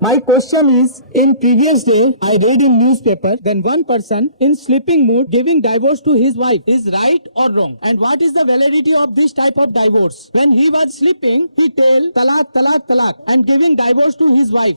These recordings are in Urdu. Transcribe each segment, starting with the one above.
My question is, in previous day, I read in newspaper, then one person in sleeping mood giving divorce to his wife is right or wrong? And what is the validity of this type of divorce? When he was sleeping, he tell talak, talak, talak and giving divorce to his wife.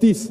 30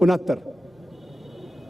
69,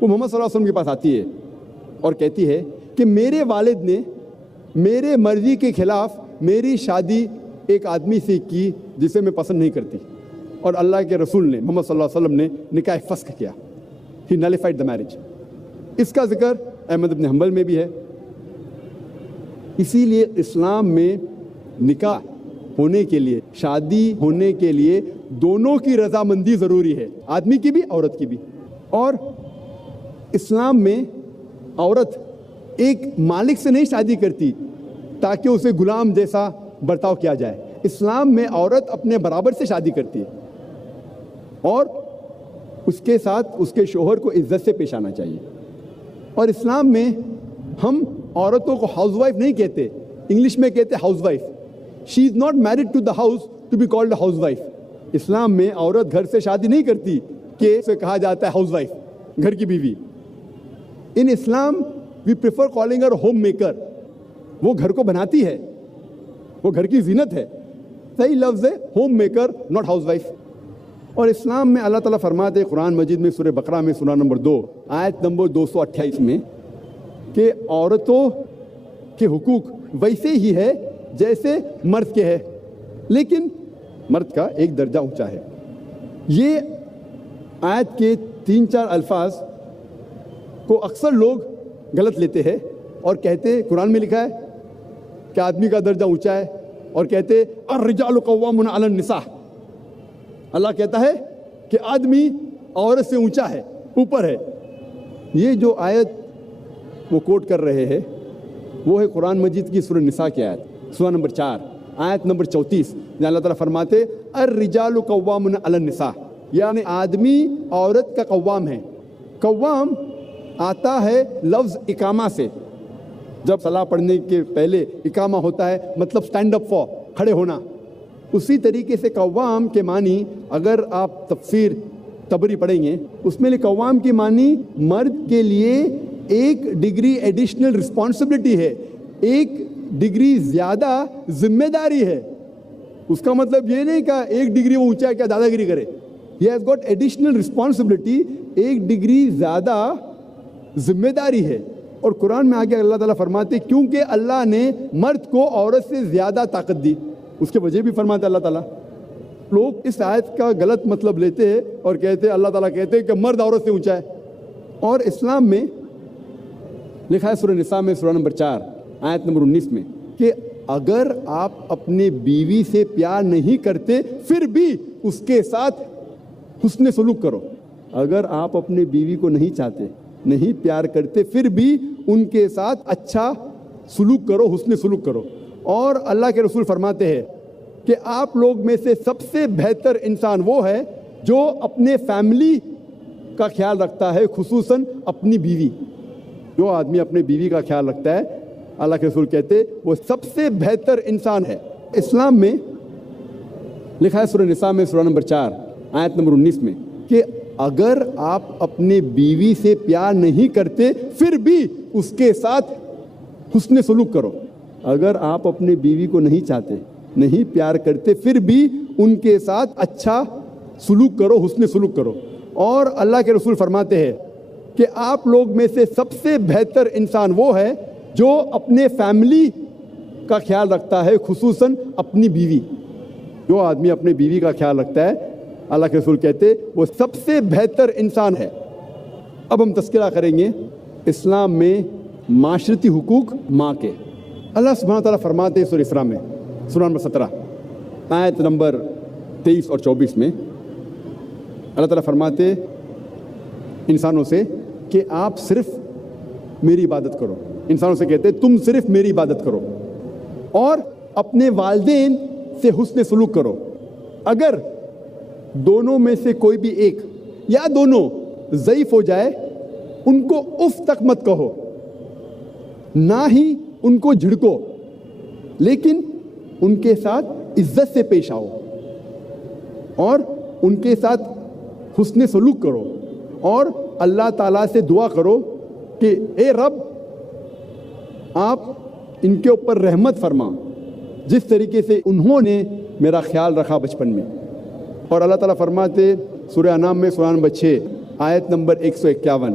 وہ محمد صلی اللہ علیہ وسلم کے پاس آتی ہے اور کہتی ہے کہ میرے والد نے میرے مرضی کے خلاف میری شادی ایک آدمی سے کی جسے میں پسند نہیں کرتی، اور اللہ کے رسول نے محمد صلی اللہ علیہ وسلم نے نکاح فسخ کیا، ہی نلیفائڈ دا میرج۔ اس کا ذکر احمد بن حنبل میں بھی ہے۔ اسی لیے اسلام میں نکاح ہونے کے لیے، شادی ہونے کے لیے دونوں کی رضامندی ضروری ہے، آدمی کی بھی عورت کی بھی۔ اور اسلام میں عورت ایک مالک سے نہیں شادی کرتی تاکہ اسے غلام جیسا برتاؤ کیا جائے، اسلام میں عورت اپنے برابر سے شادی کرتی ہے اور اس کے ساتھ اس کے شوہر کو عزت سے پیش آنا چاہیے۔ اور اسلام میں ہم عورتوں کو ہاؤس وائف نہیں کہتے، انگلش میں کہتے housewife. She is not married to the house to be called housewife. اسلام میں عورت گھر سے شادی نہیں کرتی کہ اسے کہا جاتا ہے ہاؤس وائف، گھر کی بیوی۔ ان اسلام we prefer calling her homemaker, وہ گھر کو بناتی ہے، وہ گھر کی زینت ہے۔ صحیح لفظ ہے home maker, not house wife. اور اسلام میں اللہ تعالیٰ فرماتے ہیں قرآن مجید میں سورہ بقرہ میں سورہ نمبر 2 آیت نمبر 228 میں کہ عورتوں کے حقوق ویسے ہی ہے جیسے مرد کے ہے، لیکن مرد کا ایک درجہ اونچا ہے۔ یہ آیت کے 3-4 الفاظ کو اکثر لوگ غلط لیتے ہیں اور کہتے قرآن میں لکھا ہے کہ آدمی کا درجہ اونچا ہے، اور کہتے الرجال قوامون علی النساء، اللہ کہتا ہے کہ آدمی عورت سے اونچا ہے، اوپر ہے۔ یہ جو آیت وہ کوٹ کر رہے ہیں وہ ہے قرآن مجید کی سورہ نساء کی آیت، سورہ نمبر 4 آیت نمبر 34، جہاں اللہ تعالیٰ فرماتے الرجال قوامون علی النساء، یعنی آدمی عورت کا قوام ہے۔ قوام آتا ہے لفظ اقامہ سے، جب صلاح پڑھنے کے پہلے اقامہ ہوتا ہے مطلب سٹینڈ اپ فار، کھڑے ہونا۔ اسی طریقے سے قوام کے معنی اگر آپ تفسیر طبری پڑھیں گے اس میں قوام کی معنی مرد کے لیے ایک ڈگری ایڈیشنل رسپانسبلٹی ہے، ایک ڈگری زیادہ ذمہ داری ہے۔ اس کا مطلب یہ نہیں کہ ایک ڈگری وہ اونچا ہے کیا دادا گیری کرے، he has got additional responsibility, ایک ڈگری زیادہ ذمہ داری ہے۔ اور قرآن میں آگے اللہ تعالیٰ فرماتے کیونکہ اللہ نے مرد کو عورت سے زیادہ طاقت دی، اس کے وجہ بھی فرماتے اللہ تعالیٰ۔ لوگ اس آیت کا غلط مطلب لیتے ہیں اور کہتے ہیں اللہ تعالیٰ کہتے ہیں کہ مرد عورت سے اونچا ہے۔ اور اسلام میں لکھا ہے سورہ نساء میں سورہ نمبر 4 آیت نمبر 19 میں کہ اگر آپ اپنے بیوی سے پیار نہیں کرتے پھر بھی اس کے ساتھ حسن سلوک کرو۔ اگر آپ اپنے بیوی کو نہیں چاہتے، نہیں پیار کرتے، پھر بھی ان کے ساتھ اچھا سلوک کرو، حسن سلوک کرو۔ اور اللہ کے رسول فرماتے ہیں کہ آپ لوگ میں سے سب سے بہتر انسان وہ ہے جو اپنے فیملی کا خیال رکھتا ہے، خصوصاً اپنی بیوی۔ جو آدمی اپنے بیوی کا خیال رکھتا ہے، اللہ کے رسول کہتے وہ سب سے بہتر انسان ہے۔ اسلام میں لکھا ہے سورہ نساء میں سورہ نمبر 4 آیت نمبر 19 میں کہ اگر آپ اپنے بیوی سے پیار نہیں کرتے پھر بھی اس کے ساتھ حسن سلوک کرو۔ اگر آپ اپنے بیوی کو نہیں چاہتے، نہیں پیار کرتے، پھر بھی ان کے ساتھ اچھا سلوک کرو، حسن سلوک کرو۔ اور اللہ کے رسول فرماتے ہیں کہ آپ لوگ میں سے سب سے بہتر انسان وہ ہے جو اپنے فیملی کا خیال رکھتا ہے، خصوصاً اپنی بیوی۔ جو آدمی اپنے بیوی کا خیال رکھتا ہے، اللہ کے رسول کہتے وہ سب سے بہتر انسان ہے۔ اب ہم تذکرہ کریں گے اسلام میں معاشرتی حقوق ماں کے۔ اللہ سبحانہ تعالیٰ فرماتے ہیں سورہ اسراء میں سورہ نمبر 17 آیت نمبر 23 اور 24 میں اللہ تعالیٰ فرماتے انسانوں سے کہ آپ صرف میری عبادت کرو۔ انسانوں سے کہتے تم صرف میری عبادت کرو اور اپنے والدین سے حسن سلوک کرو۔ اگر دونوں میں سے کوئی بھی ایک یا دونوں ضعیف ہو جائے ان کو اف تک مت کہو، نہ ہی ان کو جھڑکو، لیکن ان کے ساتھ عزت سے پیش آؤ اور ان کے ساتھ حسن سلوک کرو اور اللہ تعالیٰ سے دعا کرو کہ اے رب آپ ان کے اوپر رحمت فرما جس طریقے سے انہوں نے میرا خیال رکھا بچپن میں۔ اور اللہ تعالیٰ فرماتے سورہ انعام میں سورہ نمبر 6 آیت نمبر 151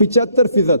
75%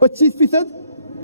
25%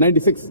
96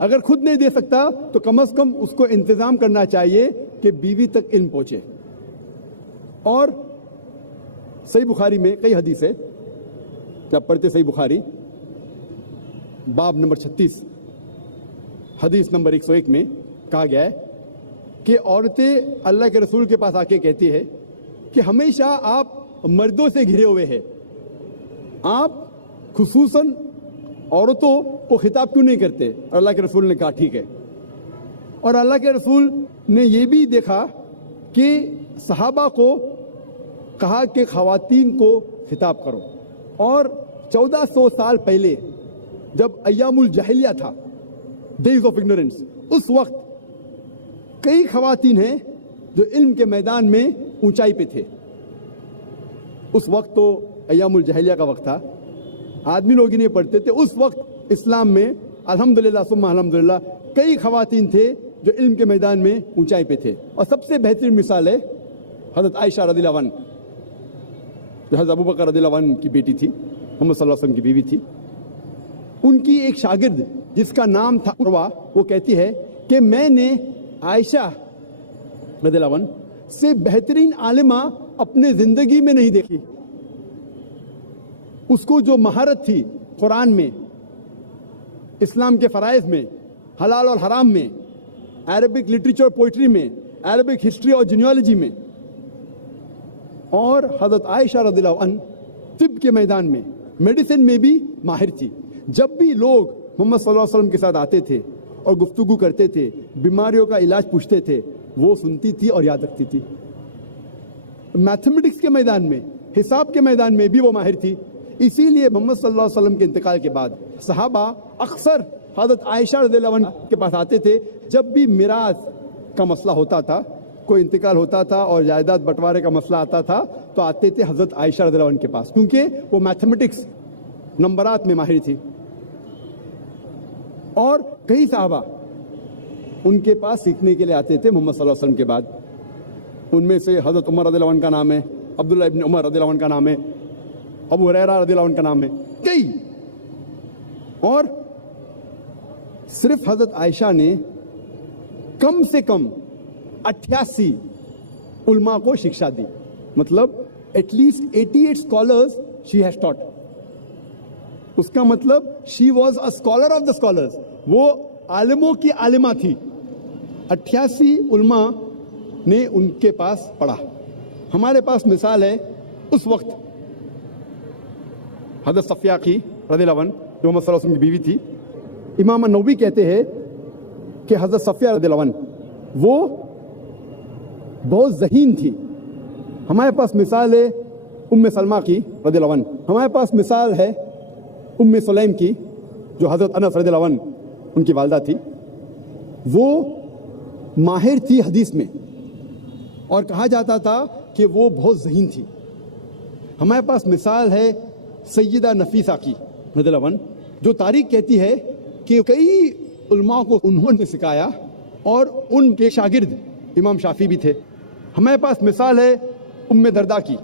اگر خود نہیں دے سکتا تو کم از کم اس کو انتظام کرنا چاہیے کہ بیوی تک علم پہنچے. اور صحیح بخاری میں کئی حدیث ہے، جب پڑھتے صحیح بخاری باب نمبر 36 حدیث نمبر 101 میں کہا گیا ہے کہ عورتیں اللہ کے رسول کے پاس آ کے کہتی ہے کہ ہمیشہ آپ مردوں سے گھرے ہوئے ہیں، آپ خصوصاً عورتوں کو خطاب کیوں نہیں کرتے؟ اور اللہ کے رسول نے کہا ٹھیک ہے. اور اللہ کے رسول نے یہ بھی دیکھا کہ صحابہ کو کہا کہ خواتین کو خطاب کرو. اور 1400 سال پہلے جب ایام الجاہلیہ تھا، ڈیز آف اگنورینس، اس وقت کئی خواتین ہیں جو علم کے میدان میں اونچائی پہ تھے. اس وقت تو ایام الجاہلیہ کا وقت تھا، آدمی لوگ ہی نہیں پڑھتے تھے. اس وقت اسلام میں الحمدللہ ثم الحمدللہ کئی خواتین تھے جو علم کے میدان میں اونچائی پہ تھے. اور سب سے بہترین مثال ہے حضرت عائشہ رضی اللہ عنہ، جو حضرت ابوبکر رضی اللہ عنہ کی بیٹی تھی، محمد صلی اللہ علیہ وسلم کی بیوی تھی. ان کی ایک شاگرد جس کا نام تھا عروہ، وہ کہتی ہے کہ میں نے عائشہ رضی اللہ عنہ سے بہترین عالمہ اپنے زندگی میں نہیں دیکھی. اس کو جو مہارت تھی قرآن میں، اسلام کے فرائض میں، حلال اور حرام میں، عربک لٹریچر پوئٹری میں، عربک ہسٹری اور جینیالوجی میں. اور حضرت عائشہ رضی اللہ عنہ طب کے میدان میں، میڈیسن میں بھی ماہر تھی. جب بھی لوگ محمد صلی اللہ علیہ وسلم کے ساتھ آتے تھے اور گفتگو کرتے تھے، بیماریوں کا علاج پوچھتے تھے، وہ سنتی تھی اور یاد رکھتی تھی. میتھمیٹکس کے میدان میں، حساب کے میدان میں بھی وہ ماہر تھی. اسی لیے محمد صلی اللہ علیہ وسلم کے انتقال کے بعد صحابہ اکثر حضرت عائشہ رضی اللہ عنہ کے پاس آتے تھے. جب بھی میراث کا مسئلہ ہوتا تھا، کوئی انتقال ہوتا تھا اور جائیداد بٹوارے کا مسئلہ آتا تھا، تو آتے تھے حضرت عائشہ رضی اللہ عنہ کے پاس، کیونکہ وہ میتھمیٹکس، نمبرات میں ماہر تھی. اور کئی صحابہ ان کے پاس سیکھنے کے لیے آتے تھے محمد صلی اللہ علیہ وسلم کے بعد. ان میں سے حضرت عمر رضی اللہ عنہ کا نام ہے، عبداللہ ابن عمر رضی اللہ عنہ کا نام ہے، ابو ہریرہ رضی اللہ عنہ کا نام ہے، کئی. اور صرف حضرت عائشہ نے کم سے کم 88 علماء کو شکشا دی. مطلب at least 88 scholars she has taught. اس کا مطلب she was a scholar of the scholars, وہ عالموں کی عالمہ تھی. 88 علماء نے ان کے پاس پڑھا. ہمارے پاس مثال ہے اس وقت حضرت صفیہ کی رضی اللہ عنہ، جو محمد صلی اللہ علیہ وسلم کی بیوی تھی. امام النووی کہتے ہیں کہ حضرت صفیہ رضی اللہ عنہ وہ بہت ذہین تھی. ہمارے پاس مثال ہے ام سلمہ کی رضی اللہ عنہ. ہمارے پاس مثال ہے ام سلیم کی، جو حضرت انس رضی اللہ عنہ ان کی والدہ تھی. وہ ماہر تھی حدیث میں اور کہا جاتا تھا کہ وہ بہت ذہین تھی. ہمارے پاس مثال ہے سیدہ نفیسہ کی رضی اللہ عنہ، جو تاریخ کہتی ہے کہ کئی علماء کو انہوں نے سکھایا اور ان کے شاگرد امام شافعی بھی تھے. ہمارے پاس مثال ہے ام دردہ کی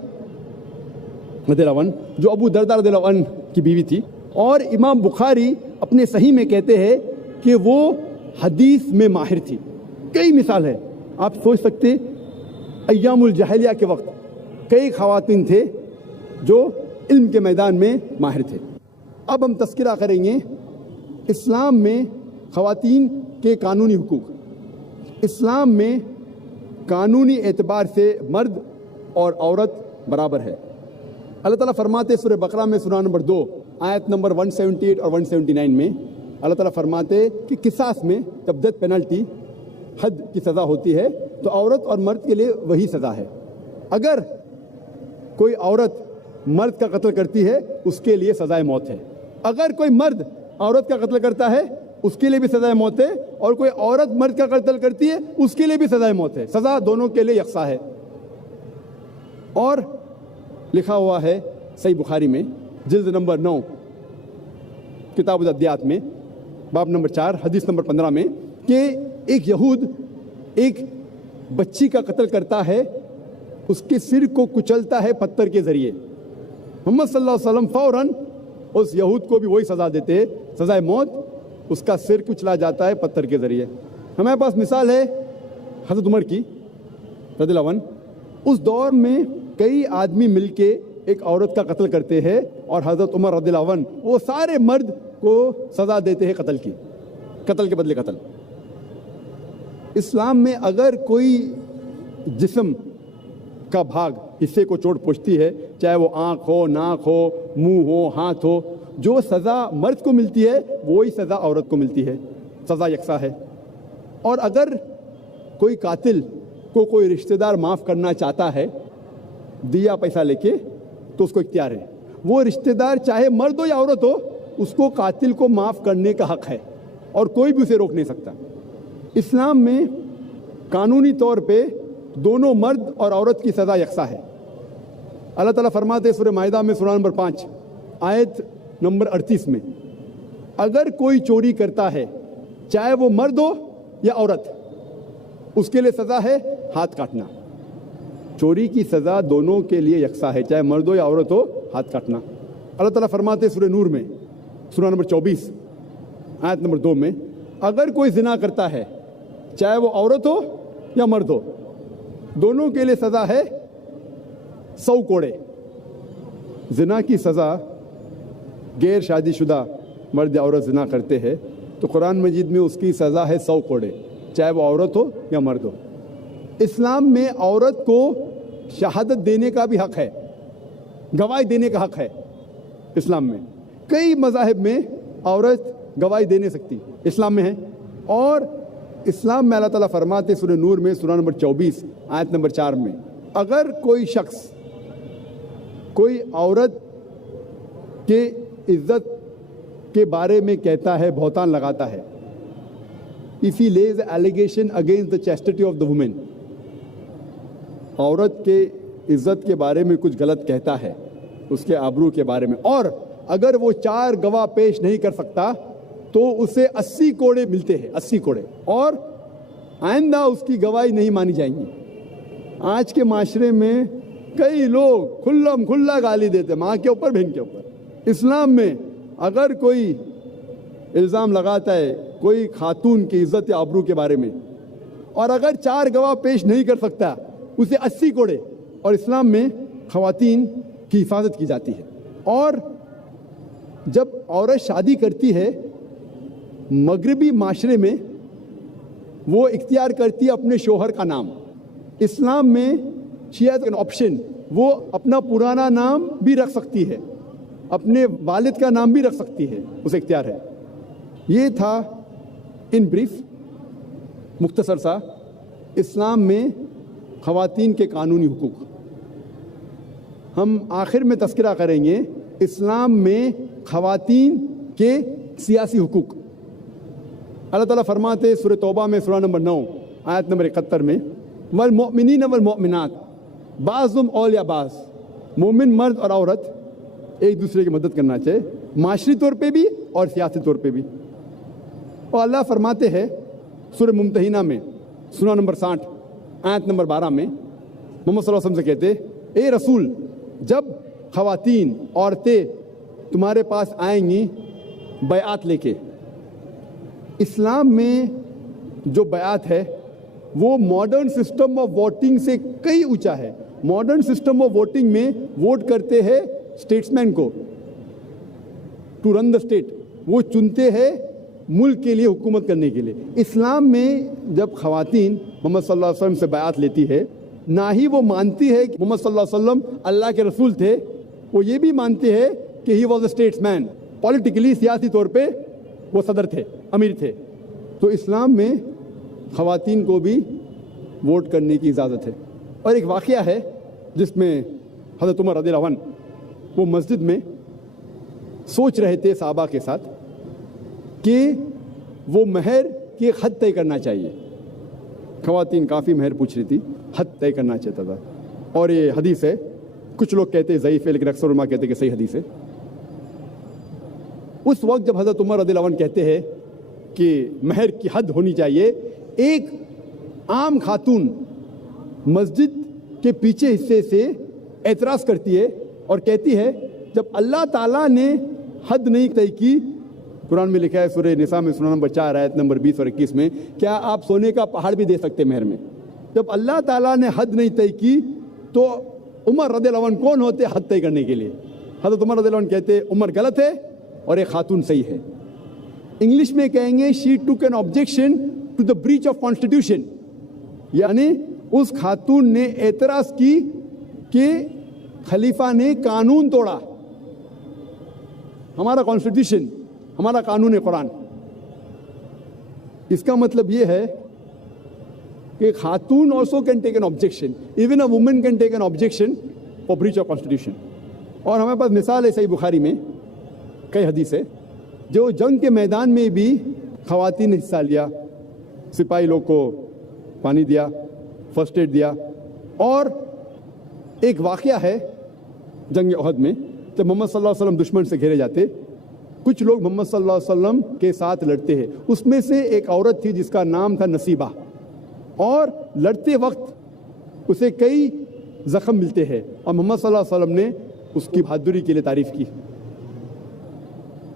رضی اللہ عنہ، جو ابو دردہ رضی اللہ عنہ کی بیوی تھی. اور امام بخاری اپنے صحیح میں کہتے ہیں کہ وہ حدیث میں ماہر تھی. کئی مثال ہے. آپ سوچ سکتے ایام الجاہلیہ کے وقت کئی خواتین تھے جو علم کے میدان میں ماہر تھے. اب ہم تذکرہ کریں گے اسلام میں خواتین کے قانونی حقوق. اسلام میں قانونی اعتبار سے مرد اور عورت برابر ہے. اللہ تعالیٰ فرماتے سورہ بقرہ میں سورہ نمبر 2 آیت نمبر 178 اور 179 میں اللہ تعالیٰ فرماتے کہ قصاص میں جب ڈیتھ پینلٹی، حد کی سزا ہوتی ہے، تو عورت اور مرد کے لیے وہی سزا ہے. اگر کوئی عورت مرد کا قتل کرتی ہے اس کے لیے سزائے موت ہے. اگر کوئی مرد عورت کا قتل کرتا ہے اس کے لیے بھی سزائے موت ہے، اور کوئی عورت مرد کا قتل کرتی ہے اس کے لیے بھی سزائے موت ہے. سزا دونوں کے لیے یکساں ہے. اور لکھا ہوا ہے صحیح بخاری میں جلد نمبر 9 کتاب الادیات میں باب نمبر 4 حدیث نمبر 15 میں کہ ایک یہود ایک بچی کا قتل کرتا ہے، اس کے سر کو کچلتا ہے پتھر کے ذریعے. محمد صلی اللہ علیہ وسلم فوراً اس یہود کو بھی وہی سزا دیتے، سزائے موت. اس کا سر کچلا جاتا ہے پتھر کے ذریعے. ہمارے پاس مثال ہے حضرت عمر کی رضی اللہ عنہ. اس دور میں کئی آدمی مل کے ایک عورت کا قتل کرتے ہیں اور حضرت عمر رضی اللہ عنہ وہ سارے مرد کو سزا دیتے ہیں قتل کی، قتل کے بدلے قتل. اسلام میں اگر کوئی جسم کا بھاگ حصے کو چوٹ پہنچتی ہے، چاہے وہ آنکھ ہو، ناک ہو، منہ ہو، ہاتھ ہو، جو سزا مرد کو ملتی ہے وہی سزا عورت کو ملتی ہے، سزا یکساں ہے. اور اگر کوئی قاتل کو کوئی رشتہ دار معاف کرنا چاہتا ہے دیا پیسہ لے کے تو اس کو اختیار ہے. وہ رشتہ دار چاہے مرد ہو یا عورت ہو، اس کو قاتل کو معاف کرنے کا حق ہے اور کوئی بھی اسے روک نہیں سکتا. اسلام میں قانونی طور پہ دونوں مرد اور عورت کی سزا یکساں ہے. اللہ تعالیٰ فرماتے ہیں سورہ مائدہ میں سورہ نمبر 5 آیت نمبر 38 میں، اگر کوئی چوری کرتا ہے چاہے وہ مرد ہو یا عورت، اس کے لیے سزا ہے ہاتھ کاٹنا. چوری کی سزا دونوں کے لیے یکساں ہے، چاہے مرد ہو یا عورت ہو، ہاتھ کاٹنا. اللہ تعالیٰ فرماتے ہیں سورہ نور میں سورہ نمبر 24 آیت نمبر 2 میں، اگر کوئی زنا کرتا ہے چاہے وہ عورت ہو یا مرد ہو، دونوں کے لیے سزا ہے 100 کوڑے. زنا کی سزا غیر شادی شدہ مرد یا عورت زنا کرتے ہیں تو قرآن مجید میں اس کی سزا ہے 100 کوڑے، چاہے وہ عورت ہو یا مرد ہو. اسلام میں عورت کو شہادت دینے کا بھی حق ہے، گواہی دینے کا حق ہے. اسلام میں کئی مذاہب میں عورت گواہی دے نہیں سکتی، اسلام میں ہے. اور اسلام میں اللہ تعالیٰ فرماتے سورہ نور میں سورہ نمبر 24 آیت نمبر 4 میں، اگر کوئی شخص کوئی عورت کے عزت کے بارے میں کہتا ہے، بہتان لگاتا ہے، if he lays an allegation against the chastity of the woman، عورت کے عزت کے بارے میں کچھ غلط کہتا ہے، اس کے آبرو کے بارے میں، اور اگر وہ 4 گواہ پیش نہیں کر سکتا تو اسے 80 کوڑے ملتے ہیں، 80 کوڑے، اور آئندہ اس کی گواہی نہیں مانی جائیں گی. آج کے معاشرے میں کئی لوگ کھلم کھلا گالی دیتے ماں کے اوپر، بہن کے اوپر. اسلام میں اگر کوئی الزام لگاتا ہے کوئی خاتون کی عزت یا آبرو کے بارے میں اور اگر 4 گواہ پیش نہیں کر سکتا اسے 80 کوڑے. اور اسلام میں خواتین کی حفاظت کی جاتی ہے. اور جب عورت شادی کرتی ہے مغربی معاشرے میں وہ اختیار کرتی ہے اپنے شوہر کا نام. اسلام میں شی ہیز این آپشن، وہ اپنا پرانا نام بھی رکھ سکتی ہے، اپنے والد کا نام بھی رکھ سکتی ہے، اسے اختیار ہے. یہ تھا ان بریف مختصر سا اسلام میں خواتین کے قانونی حقوق. ہم آخر میں تذکرہ کریں گے اسلام میں خواتین کے سیاسی حقوق. اللہ تعالیٰ فرماتے سورہ توبہ میں سورہ نمبر 9 آیت نمبر 71 میں، والمؤمنین والمؤمنات بعضهم اولیاء بعض، مومن مرد اور عورت ایک دوسرے کی مدد کرنا چاہیے، معاشری طور پہ بھی اور سیاسی طور پہ بھی. اور اللہ فرماتے ہیں سورہ ممتحنہ میں سورہ نمبر 60 آیت نمبر 12 میں، محمد صلی اللہ علیہ وسلم سے کہتے اے رسول، جب خواتین عورتیں تمہارے پاس آئیں گی بیعت لے کے. اسلام میں جو بیعت ہے وہ ماڈرن سسٹم آف ووٹنگ سے کئی اونچا ہے. ماڈرن سسٹم آف ووٹنگ میں ووٹ کرتے ہیں اسٹیٹس مین کو ٹو رن دا اسٹیٹ، وہ چنتے ہیں ملک کے لیے حکومت کرنے کے لیے. اسلام میں جب خواتین محمد صلی اللہ علیہ وسلم سے بیعت لیتی ہے، نہ ہی وہ مانتی ہے کہ محمد صلی اللہ علیہ وسلم اللہ کے رسول تھے، وہ یہ بھی مانتے ہیں کہ ہی واز اے اسٹیٹس مین، پولیٹیکلی سیاسی طور پہ وہ صدر تھے، امیر تھے. تو اسلام میں خواتین کو بھی ووٹ کرنے کی اجازت ہے. اور ایک واقعہ ہے جس میں حضرت عمر رضی اللہ عنہ وہ مسجد میں سوچ رہے تھے صحابہ کے ساتھ کہ وہ مہر کی حد طے کرنا چاہیے. خواتین کافی مہر پوچھ رہی تھی، حد طے کرنا چاہتا تھا. اور یہ حدیث ہے، کچھ لوگ کہتے ہیں ضعیف ہے لیکن اکثر علماء کہتے ہیں کہ صحیح حدیث ہے. اس وقت جب حضرت عمر رضی اللہ عنہ کہتے ہیں کہ مہر کی حد ہونی چاہیے، ایک عام خاتون مسجد کے پیچھے حصے سے اعتراض کرتی ہے اور کہتی ہے جب اللہ تعالیٰ نے حد نہیں طے کی قرآن میں لکھا ہے سورہ نساء میں سورہ نمبر 4 آیت نمبر 20 اور 21 میں، کیا آپ سونے کا پہاڑ بھی دے سکتے مہر میں؟ جب اللہ تعالیٰ نے حد نہیں طے کی تو عمر رضی اللہ عنہ کون ہوتے حد طے کرنے کے لیے؟ حضرت عمر رضی اللہ عنہ کہتے عمر غلط ہے اور ایک خاتون صحیح ہے. انگلش میں کہیں گے she took an objection to the breach of constitution، یعنی اس خاتون نے اعتراض کی کہ خلیفہ نے قانون توڑا، ہمارا کانسٹیٹیوشن، ہمارا قانون قرآن. اس کا مطلب یہ ہے کہ خاتون also can take an objection, even a woman can take an objection for breach of constitution. اور ہمارے پاس مثال ہے صحیح بخاری میں کئی حدیث ہے جو جنگ کے میدان میں بھی خواتین نے حصہ لیا، سپاہی لوگ کو پانی دیا، فرسٹ ایڈ دیا. اور ایک واقعہ ہے جنگ احد میں جب محمد صلی اللہ علیہ وسلم دشمن سے گھیرے جاتے، کچھ لوگ محمد صلی اللہ علیہ وسلم کے ساتھ لڑتے ہیں. اس میں سے ایک عورت تھی جس کا نام تھا نصیبہ، اور لڑتے وقت اسے کئی زخم ملتے ہیں اور محمد صلی اللہ علیہ وسلم نے اس کی بہادری کے لیے تعریف کی.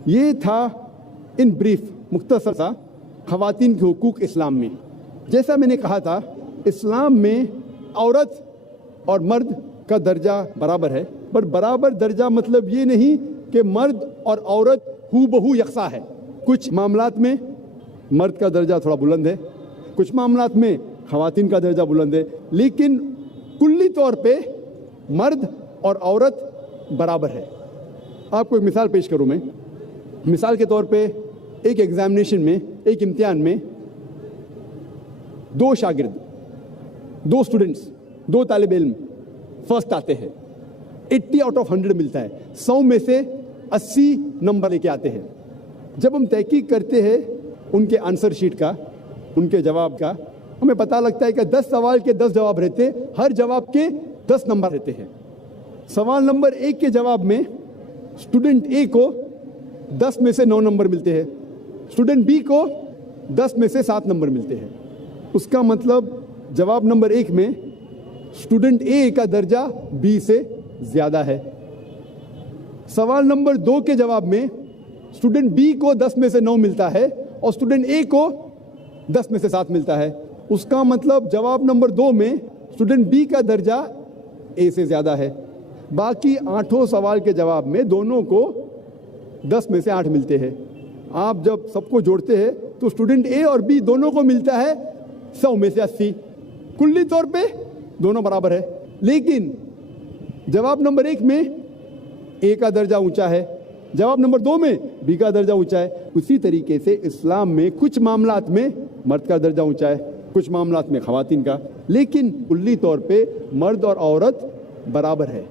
یہ تھا ان بریف مختصر سا خواتین کے حقوق اسلام میں. جیسا میں نے کہا تھا اسلام میں عورت اور مرد کا درجہ برابر ہے، پر برابر درجہ مطلب یہ نہیں کہ مرد اور عورت ہو بہو یکساں ہے. کچھ معاملات میں مرد کا درجہ تھوڑا بلند ہے، کچھ معاملات میں خواتین کا درجہ بلند ہے، لیکن کلی طور پہ مرد اور عورت برابر ہے. آپ کو ایک مثال پیش کروں میں. مثال کے طور پہ ایک ایگزامینیشن میں، ایک امتحان میں دو شاگرد، دو اسٹوڈنٹس، دو طالب علم فرسٹ آتے ہیں، 80 آؤٹ آف 100 ملتا ہے، 100 میں سے 80 نمبر لے کے آتے ہیں. جب ہم تحقیق کرتے ہیں ان کے آنسر شیٹ کا، ان کے جواب کا، ہمیں پتہ لگتا ہے کہ 10 سوال کے 10 جواب رہتے، ہر جواب کے 10 نمبر رہتے ہیں. سوال نمبر 1 کے جواب میں اسٹوڈنٹ اے کو 10 میں سے 9 نمبر ملتے ہیں، اسٹوڈنٹ بی کو 10 میں سے 7 نمبر ملتے ہیں. اس کا مطلب جواب نمبر 1 میں اسٹوڈنٹ اے کا درجہ بی سے زیادہ ہے. سوال نمبر 2 کے جواب میں اسٹوڈنٹ بی کو 10 میں سے 9 ملتا ہے اور اسٹوڈنٹ اے کو 10 میں سے 7 ملتا ہے. اس کا مطلب جواب نمبر 2 میں اسٹوڈنٹ بی کا درجہ اے سے زیادہ ہے. باقی 8 سوال کے جواب میں دونوں کو 10 میں سے 8 ملتے ہیں. آپ جب سب کو جوڑتے ہیں تو اسٹوڈنٹ اے اور بی دونوں کو ملتا ہے 100 میں سے 80. کلی طور پہ دونوں برابر ہے، لیکن جواب نمبر 1 میں اے کا درجہ اونچا ہے، جواب نمبر 2 میں بی کا درجہ اونچا ہے. اسی طریقے سے اسلام میں کچھ معاملات میں مرد کا درجہ اونچا ہے، کچھ معاملات میں خواتین کا، لیکن کلی طور پہ مرد اور عورت برابر ہے.